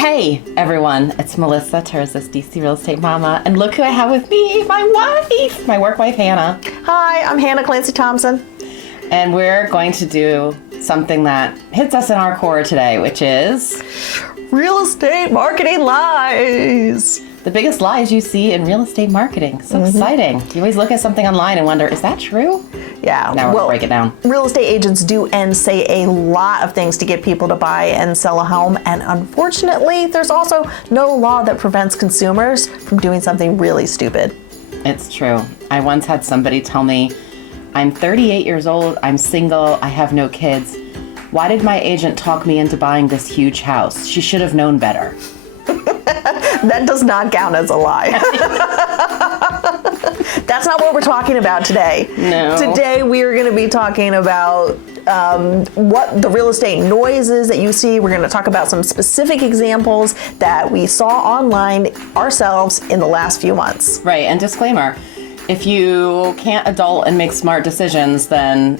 Hey everyone, it's Melissa Terzis, DC Real Estate Mama, and look who I have with me, my wife, my work wife, Hannah. Hi, I'm Hannah Clancy Thompson. And we're going to do something that hits us in our core today, which is real estate marketing lies. The biggest lies you see in real estate marketing. So exciting. You always look at something online and wonder, is that true? Yeah. Now we'll break it down. Real estate agents do and say a lot of things to get people to buy and sell a home. And unfortunately, there's also no law that prevents consumers from doing something really stupid. It's true. I once had somebody tell me, I'm 38 years old, I'm single, I have no kids. Why did my agent talk me into buying this huge house? She should have known better. That does not count as a lie. That's not what we're talking about today. No. Today we are going to be talking about what the real estate noise is that you see. We're going to talk about some specific examples that we saw online ourselves in the last few months. Right, and disclaimer, if you can't adult and make smart decisions, then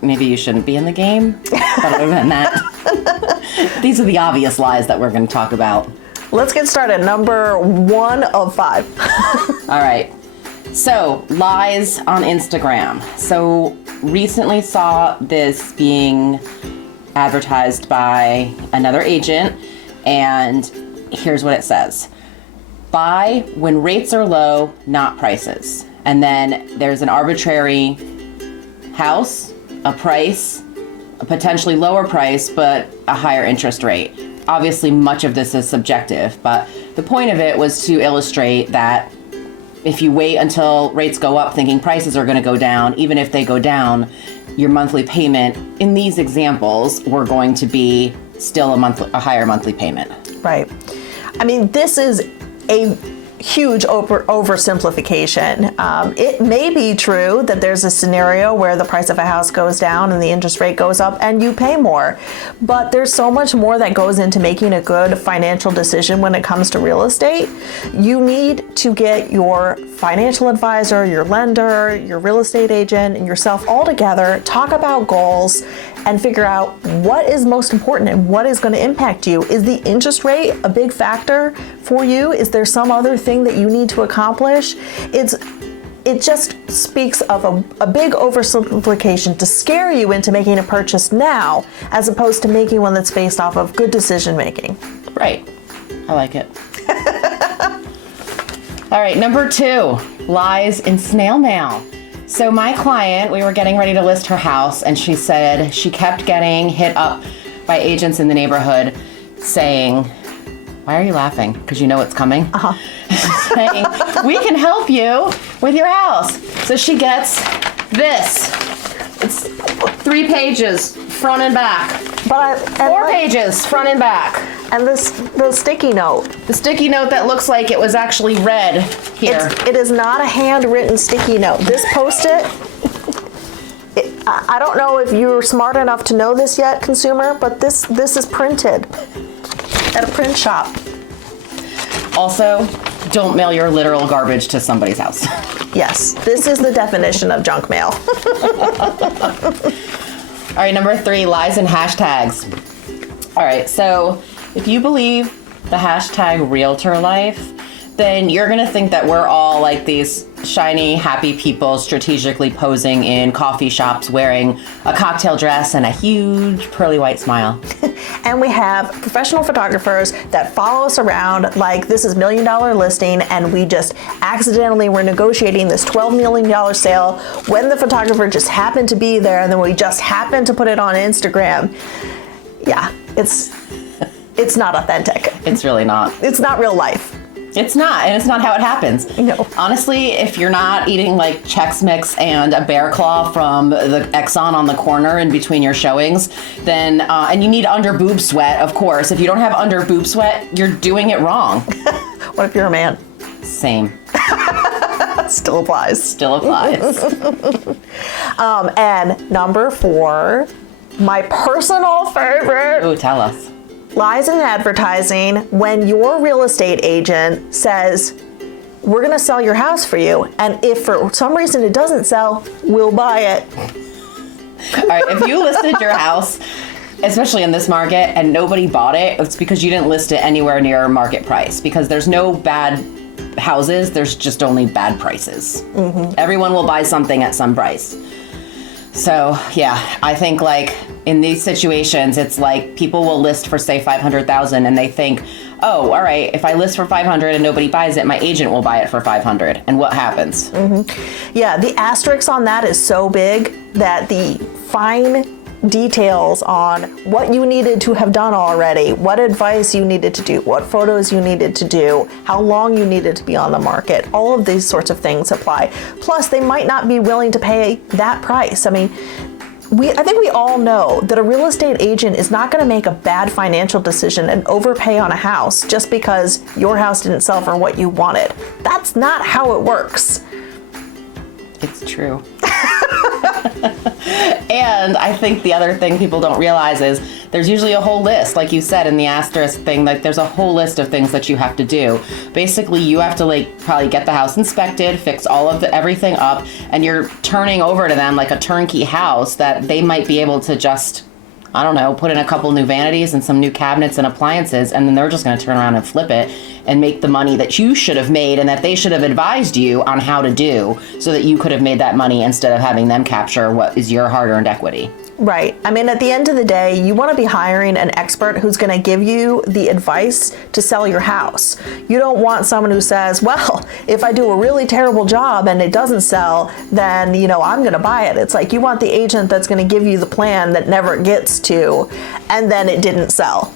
maybe you shouldn't be in the game. But other than that, these are the obvious lies that we're going to talk about. Let's get started. Number 1 of 5. All right. So, lies on Instagram. So, recently saw this being advertised by another agent, and here's what it says. Buy when rates are low, not prices. And then there's an arbitrary house, a price, a potentially lower price, but a higher interest rate. Obviously, much of this is subjective, but the point of it was to illustrate that if you wait until rates go up thinking prices are going to go down, even if they go down, your monthly payment in these examples were going to be still a higher monthly payment. Right. I mean, this is a huge oversimplification. It may be true that there's a scenario where the price of a house goes down and the interest rate goes up and you pay more. But there's so much more that goes into making a good financial decision when it comes to real estate. You need to get your financial advisor, your lender, your real estate agent, and yourself all together, talk about goals, and figure out what is most important and what is going to impact you. Is the interest rate a big factor for you? Is there some other thing that you need to accomplish? It just speaks of a big oversimplification to scare you into making a purchase now, as opposed to making one that's based off of good decision making. Right. I like it. All right, number 2, lies in snail mail. So my client, we were getting ready to list her house, and she said she kept getting hit up by agents in the neighborhood saying, why are you laughing? Because you know it's coming. Saying, we can help you with your house. So she gets this. It's 3 pages, front and back. 4 pages, front and back. And the sticky note. The sticky note that looks like it was actually read here. It is not a handwritten sticky note. This Post-it, I don't know if you're smart enough to know this yet, consumer, but this is printed at a print shop. Also, don't mail your literal garbage to somebody's house. Yes, this is the definition of junk mail. All right, number 3, lies and hashtags. All right, so if you believe the hashtag realtor life, then you're gonna think that we're all like these shiny, happy people strategically posing in coffee shops wearing a cocktail dress and a huge pearly white smile. And we have professional photographers that follow us around like this is $1 million listing, and we just accidentally were negotiating this $12 million sale when the photographer just happened to be there, and then we just happened to put it on Instagram. Yeah, it's not authentic. It's really not. It's not real life. It's not, and it's not how it happens. No. Honestly, if you're not eating like Chex Mix and a Bear Claw from the Exxon on the corner in between your showings, then, and you need under boob sweat, of course. If you don't have under boob sweat, you're doing it wrong. What if you're a man? Same. Still applies. Still applies. And number 4, my personal favorite. Ooh, tell us. Lies in advertising when your real estate agent says, we're going to sell your house for you, and if for some reason it doesn't sell, we'll buy it. All right, if you listed your house especially in this market, and nobody bought it, it's because you didn't list it anywhere near market price, because there's no bad houses, there's just only bad prices. Everyone will buy something at some price. So yeah, I think like in these situations, it's like people will list for say 500,000 and they think, oh, all right, if I list for 500 and nobody buys it, my agent will buy it for 500. And what happens? Yeah, the asterisk on that is so big that the fine details on what you needed to have done already, what advice you needed to do, what photos you needed to do, how long you needed to be on the market, all of these sorts of things apply. Plus, they might not be willing to pay that price. I mean, I think we all know that a real estate agent is not going to make a bad financial decision and overpay on a house just because your house didn't sell for what you wanted. That's not how it works. It's true. And I think the other thing people don't realize is there's usually a whole list, like you said in the asterisk thing, like there's a whole list of things that you have to do. Basically, you have to like probably get the house inspected, fix all of everything up, and you're turning over to them like a turnkey house that they might be able to just, I don't know, put in a couple new vanities and some new cabinets and appliances, and then they're just going to turn around and flip it and make the money that you should have made and that they should have advised you on how to do so that you could have made that money instead of having them capture what is your hard-earned equity. Right. I mean, at the end of the day, you want to be hiring an expert who's going to give you the advice to sell your house. You don't want someone who says, well, if I do a really terrible job and it doesn't sell, then, I'm going to buy it. It's like you want the agent that's going to give you the plan that never gets to, and then it didn't sell.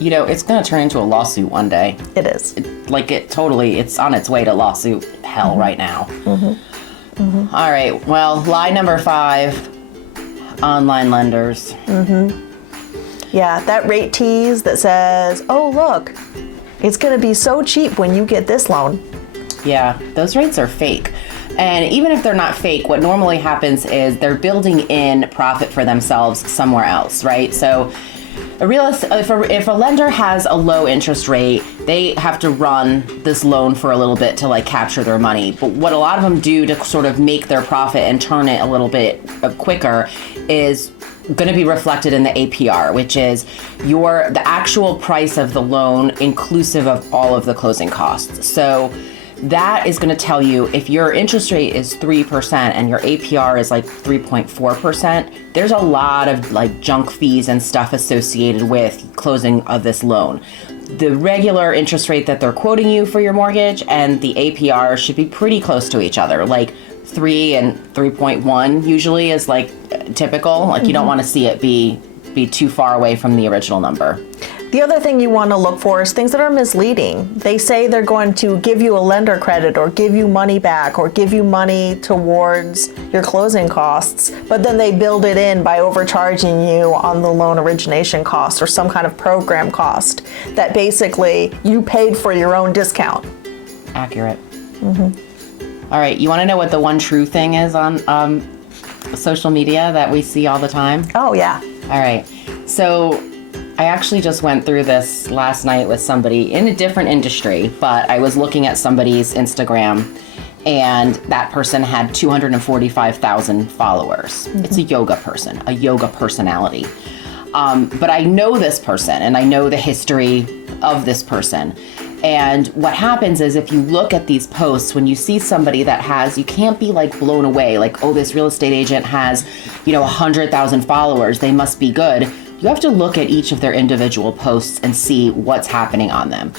It's going to turn into a lawsuit one day. It is. It's on its way to lawsuit hell right now. All right. Well, lie number 5. Online lenders. Yeah, that rate tease that says, oh, look, it's going to be so cheap when you get this loan. Yeah, those rates are fake. And even if they're not fake, what normally happens is they're building in profit for themselves somewhere else, right? So if a lender has a low interest rate, they have to run this loan for a little bit to like capture their money. But what a lot of them do to sort of make their profit and turn it a little bit quicker is going to be reflected in the APR, which is the actual price of the loan inclusive of all of the closing costs. So that is going to tell you if your interest rate is 3% and your APR is like 3.4%, there's a lot of like junk fees and stuff associated with closing of this loan. The regular interest rate that they're quoting you for your mortgage and the APR should be pretty close to each other. Like 3 and 3.1 usually is like typical. Like you don't want to see it be too far away from the original number. The other thing you want to look for is things that are misleading. They say they're going to give you a lender credit or give you money back or give you money towards your closing costs, but then they build it in by overcharging you on the loan origination cost or some kind of program cost that basically you paid for your own discount. Accurate. All right, you want to know what the one true thing is on social media that we see all the time? Oh, yeah. All right. So I actually just went through this last night with somebody in a different industry, but I was looking at somebody's Instagram and that person had 245,000 followers. It's a yoga person, a yoga personality. But I know this person and I know the history of this person. And what happens is if you look at these posts, when you see somebody that has, you can't be like blown away, like, oh, this real estate agent has, 100,000 followers, they must be good. You have to look at each of their individual posts and see what's happening on them.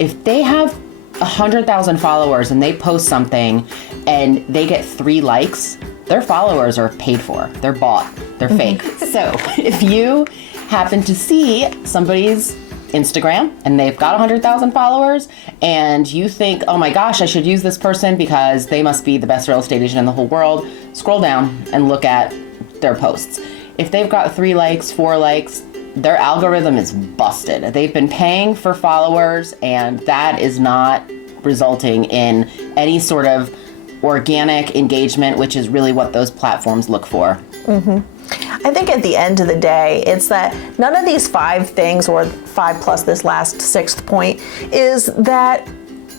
If they have 100,000 followers and they post something and they get 3 likes, their followers are paid for. They're bought. They're fake. So if you happen to see somebody's Instagram and they've got 100,000 followers and you think, oh my gosh, I should use this person because they must be the best real estate agent in the whole world, scroll down and look at their posts. If they've got 3 likes, 4 likes, their algorithm is busted. They've been paying for followers and that is not resulting in any sort of organic engagement, which is really what those platforms look for. I think at the end of the day, it's that none of these 5 things, or 5 plus this last 6th point, is that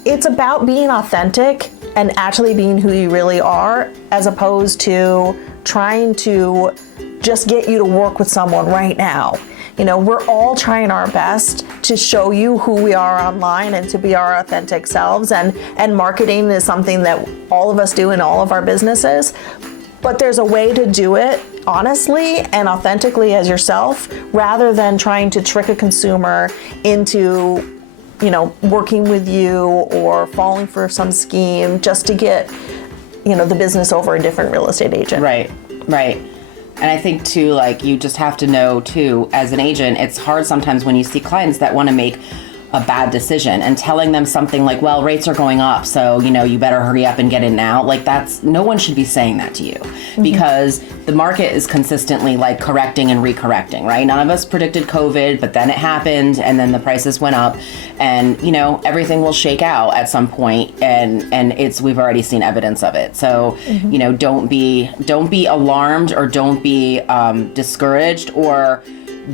it's about being authentic and actually being who you really are, as opposed to trying to just get you to work with someone right now. You know, we're all trying our best to show you who we are online and to be our authentic selves. And marketing is something that all of us do in all of our businesses. But there's a way to do it honestly and authentically as yourself, rather than trying to trick a consumer into, you know, working with you or falling for some scheme just to get, you know, the business over a different real estate agent. Right, right. And I think too, like, you just have to know too, as an agent, it's hard sometimes when you see clients that want to make a bad decision, and telling them something like, well, rates are going up, so, you know, you better hurry up and get in now. Like, that's, no one should be saying that to you, because the market is consistently like correcting and recorrecting, right? None of us predicted COVID, but then it happened, and then the prices went up, and, you know, everything will shake out at some point, and it's, we've already seen evidence of it. So, you know, don't be alarmed, or don't be discouraged, or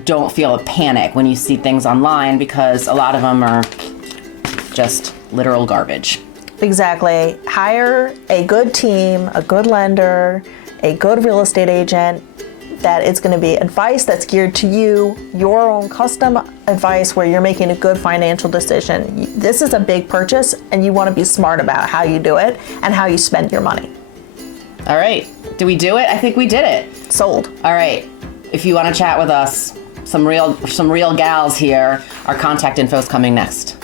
don't feel a panic when you see things online, because a lot of them are just literal garbage. Exactly. Hire a good team, a good lender, a good real estate agent, that it's going to be advice that's geared to you, your own custom advice where you're making a good financial decision. This is a big purchase, and you want to be smart about how you do it and how you spend your money. All right. Did we do it? I think we did it. Sold. All right. If you want to chat with us, some real gals here, our contact info is coming next.